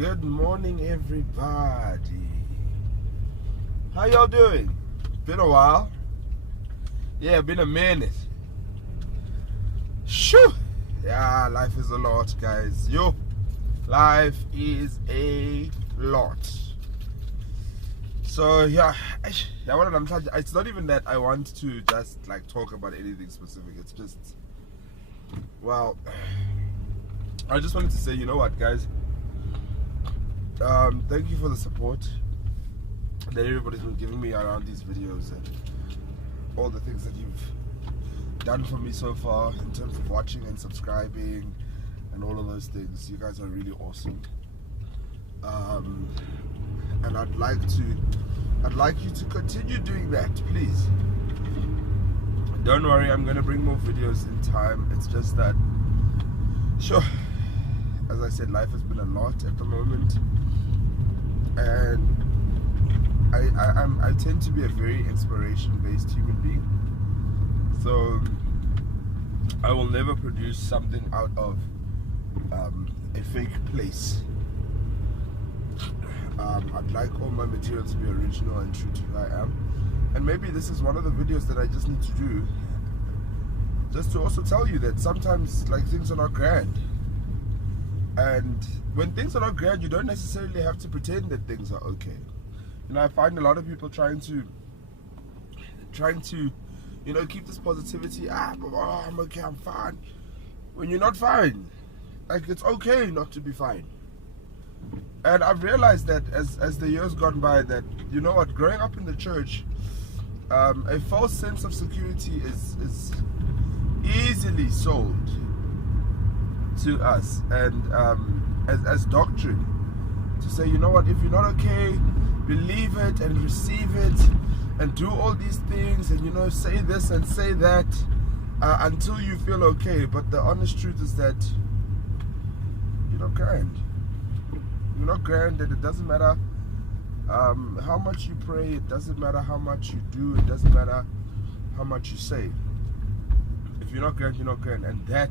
Good morning, everybody. How y'all doing? Been a while. Yeah, been a minute. Shoo! Yeah, life is a lot, guys. Yo, life is a lot. So yeah, it's not even that I want to just like talk about anything specific. It's just, well, I just wanted to say, you know what, guys? Thank you for the support that everybody's been giving me around these videos and all the things that you've done for me so far in terms of watching and subscribing and all of those things. You guys are really awesome. And I'd like you to continue doing that, please. Don't worry, I'm gonna bring more videos in time. It's just that, sure, as I said, life has been a lot at the moment, and I tend to be a very inspiration-based human being. So I will never produce something out of a fake place. I'd like all my material to be original and true to who I am. And maybe this is one of the videos that I just need to do, just to also tell you that sometimes like things are not grand. And when things are not grand, you don't necessarily have to pretend that things are okay. You know, I find a lot of people trying to you know, keep this positivity. I'm okay, I'm fine. When you're not fine, like, it's okay not to be fine. And I've realized that as the years gone by, that, you know what, growing up in the church, a false sense of security is easily sold to us, and as doctrine, to say, you know what, if you're not okay, believe it and receive it and do all these things, and, you know, say this and say that until you feel okay. But the honest truth is that you're not grand. You're not grand, and it doesn't matter how much you pray, it doesn't matter how much you do, it doesn't matter how much you say. If you're not grand, you're not grand, and that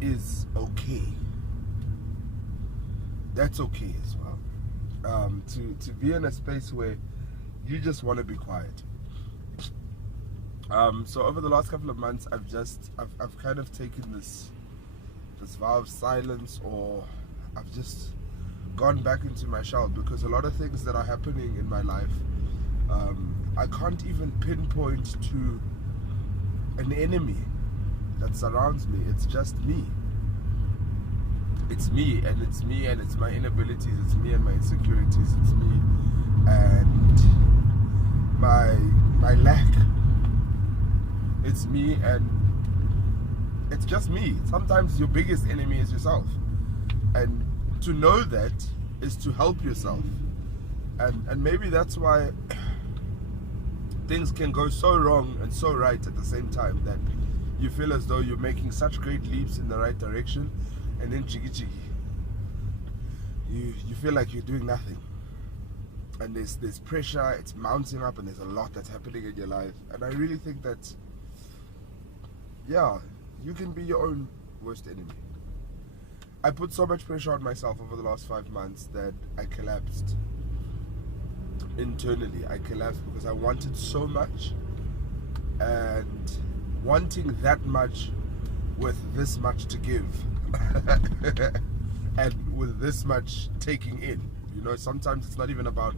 is okay. That's okay as well. To be in a space where you just want to be quiet. So over the last couple of months, I've kind of taken this vow of silence, or I've just gone back into my shell, because a lot of things that are happening in my life, I can't even pinpoint to an enemy that surrounds me. It's just me. It's me, and it's me, and it's my inabilities. It's me and my insecurities. It's me and my lack. It's me, and it's just me. Sometimes your biggest enemy is yourself, and to know that is to help yourself. And maybe that's why things can go so wrong and so right at the same time, that you feel as though you're making such great leaps in the right direction, and then jiggy you feel like you're doing nothing, and there's pressure, it's mounting up, and there's a lot that's happening in your life. And I really think that, yeah, you can be your own worst enemy. I put so much pressure on myself over the last 5 months that I collapsed. Internally, I collapsed because I wanted so much, and wanting that much with this much to give and with this much taking in. You know, sometimes it's not even about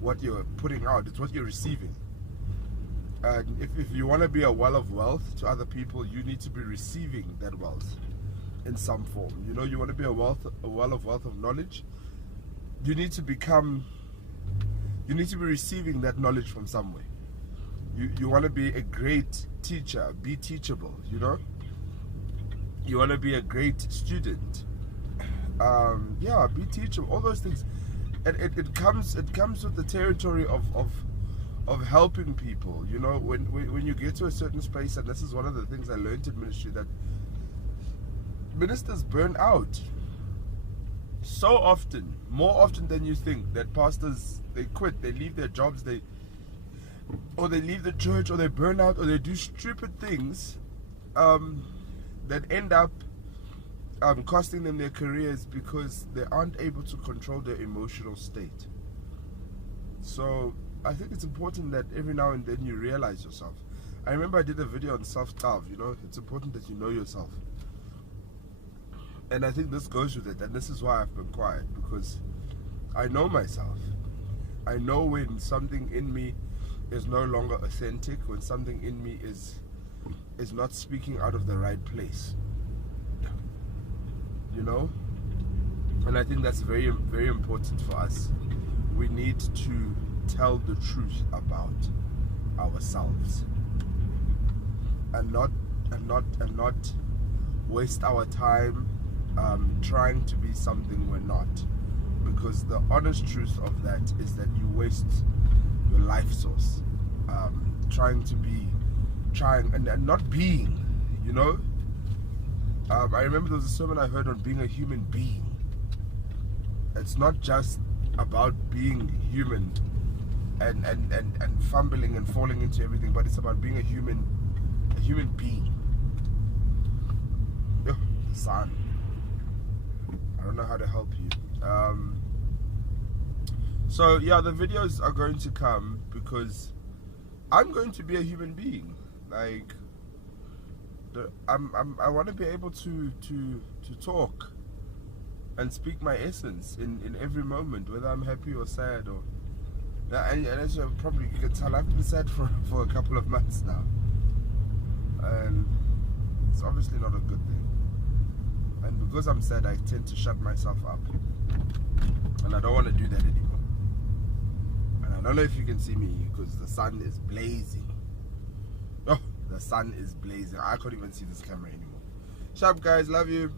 what you're putting out, it's what you're receiving. And if you want to be a well of wealth to other people, you need to be receiving that wealth in some form. You know, you want to be a well of wealth of knowledge, you need to be receiving that knowledge from somewhere. You want to be a great teacher, be teachable, you know. You want to be a great student, yeah, be teachable, all those things. And it comes with the territory of helping people. You know, when you get to a certain space, and this is one of the things I learned in ministry, that ministers burn out so often, more often than you think, that pastors, they quit, they leave their jobs, or they leave the church, or they burn out, or they do stupid things that end up costing them their careers because they aren't able to control their emotional state. So I think it's important that every now and then you realize yourself. I remember I did a video on self-love. You know, it's important that you know yourself. And I think this goes with it. And this is why I've been quiet, because I know myself. I know when something in me is no longer authentic, when something in me is not speaking out of the right place. You know? And I think that's very, very important for us. We need to tell the truth about ourselves. And not waste our time trying to be something we're not, because the honest truth of that is that you waste your life source trying and not being, you know. I remember there was a sermon I heard on being a human being. It's not just about being human and fumbling and falling into everything, but it's about being a human being. The sun. I don't know how to help you. So yeah, the videos are going to come because I'm going to be a human being. Like, I want to be able to talk and speak my essence in every moment, whether I'm happy or sad, or and as you probably can tell, I've been sad for a couple of months now, and it's obviously not a good thing. And because I'm sad, I tend to shut myself up, and I don't want to do that anymore. And I don't know if you can see me because the sun is blazing. Oh, the sun is blazing. I can't even see this camera anymore. Sharp guys, love you.